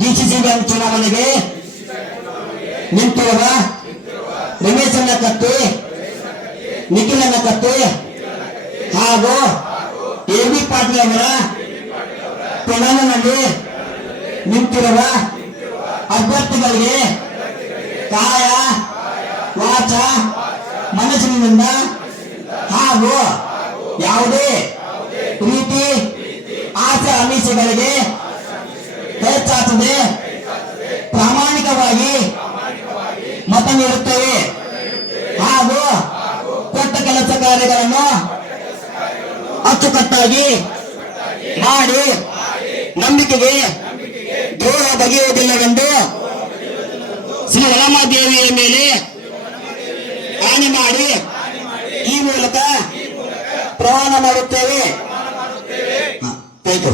DCC bank ಚುನಾವಣೆಗೆ ನಿಂತಿರುವ ರಮೇಶನ ಕತ್ತಿ ನಿಖಿಲನ ಕತ್ತಿ ಹಾಗೂ ಎ ಬಿ ಪಾಟೀಲ್ ಅವರ ಪ್ರಧಾನದಲ್ಲಿ ನಿಂತಿರುವ ಅಭ್ಯರ್ಥಿಗಳಿಗೆ ಕಾಯ, ವಾಚ, ಮನಸ್ಸಿನಿಂದ ಹಾಗೂ ಯಾವುದೇ ರೀತಿ ಆಸೆ ಆಮಿಷಗಳಿಗೆ ಹೆಚ್ಚಾಚದೆ ಪ್ರಾಮಾಣಿಕವಾಗಿ ಮತ ನೀಡುತ್ತೇವೆ. ಹಾಗೂ ಕೊಟ್ಟ ಕೆಲಸ ಕಾರ್ಯಗಳನ್ನು ಅಚ್ಚುಕಟ್ಟಾಗಿ ಮಾಡಿ ನಂಬಿಕೆಗೆ ದ್ರೋಹ ಬಗೆಯುವುದಿಲ್ಲವೆಂದು ಶ್ರೀ ದೇವಿಯ ಮೇಲೆ ಹಾನಿ ಮಾಡಿ ಈ ಮೂಲಕ ಪ್ರಮಾಣ ಮಾಡುತ್ತೇವೆ. ಥ್ಯಾಂಕ್ ಆಯ್ತು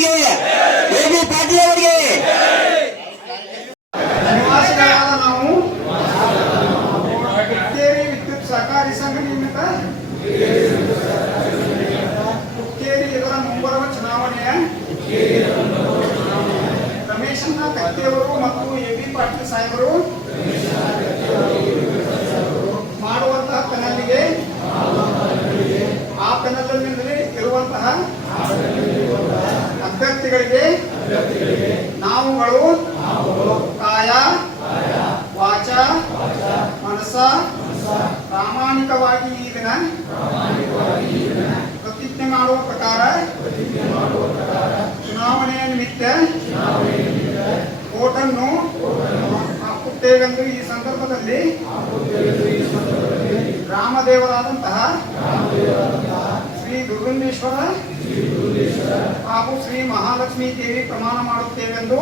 ಪವನನ ಕತ್ತಿಯವರಿಗೆ ಎ ಬಿ ಪಾಟೀಲ್ ಅವರಿಗೆ ನಿವಾಸಿಗಳಾದ ನಾವು ಹುಕ್ಕೇರಿ ವಿದ್ಯುತ್ ಸಹಕಾರಿ ಸಂಘ ನಿಮಿತ್ತ ಹುಕ್ಕೇರಿ ಇದರ ಮುಂಬರುವ ಚುನಾವಣೆಯ ರಮೇಶಣ್ಣ ಕತ್ತಿಯವರು ಮತ್ತು ಎ ಬಿ ಪಾಟೀಲ್ ಸಾಹೇಬರು ನಾವುಗಳು ಕಾಯ, ವಾಚ ಮನಸ ಪ್ರಾಮಾಣಿಕವಾಗಿ ಈಗಿನ ಪ್ರತಿಜ್ಞೆ ಮಾಡುವ ಪ್ರಕಾರ ಚುನಾವಣೆಯ ನಿಮಿತ್ತ ಓಟನ್ನು ಹಾಕುತ್ತೇವೆಂದು ಈ ಸಂದರ್ಭದಲ್ಲಿ ರಾಮದೇವರಾದಂತಹ ಶ್ರೀ ದುರ್ಗುಂದೇಶ್ವರ ಹಾಗೂ ಶ್ರೀ ಮಹಾಲಕ್ಷ್ಮೀ ದೇವಿ ಪ್ರಮಾಣ ಮಾಡುತ್ತೇವೆಂದು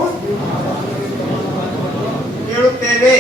ಹೇಳುತ್ತೇವೆ.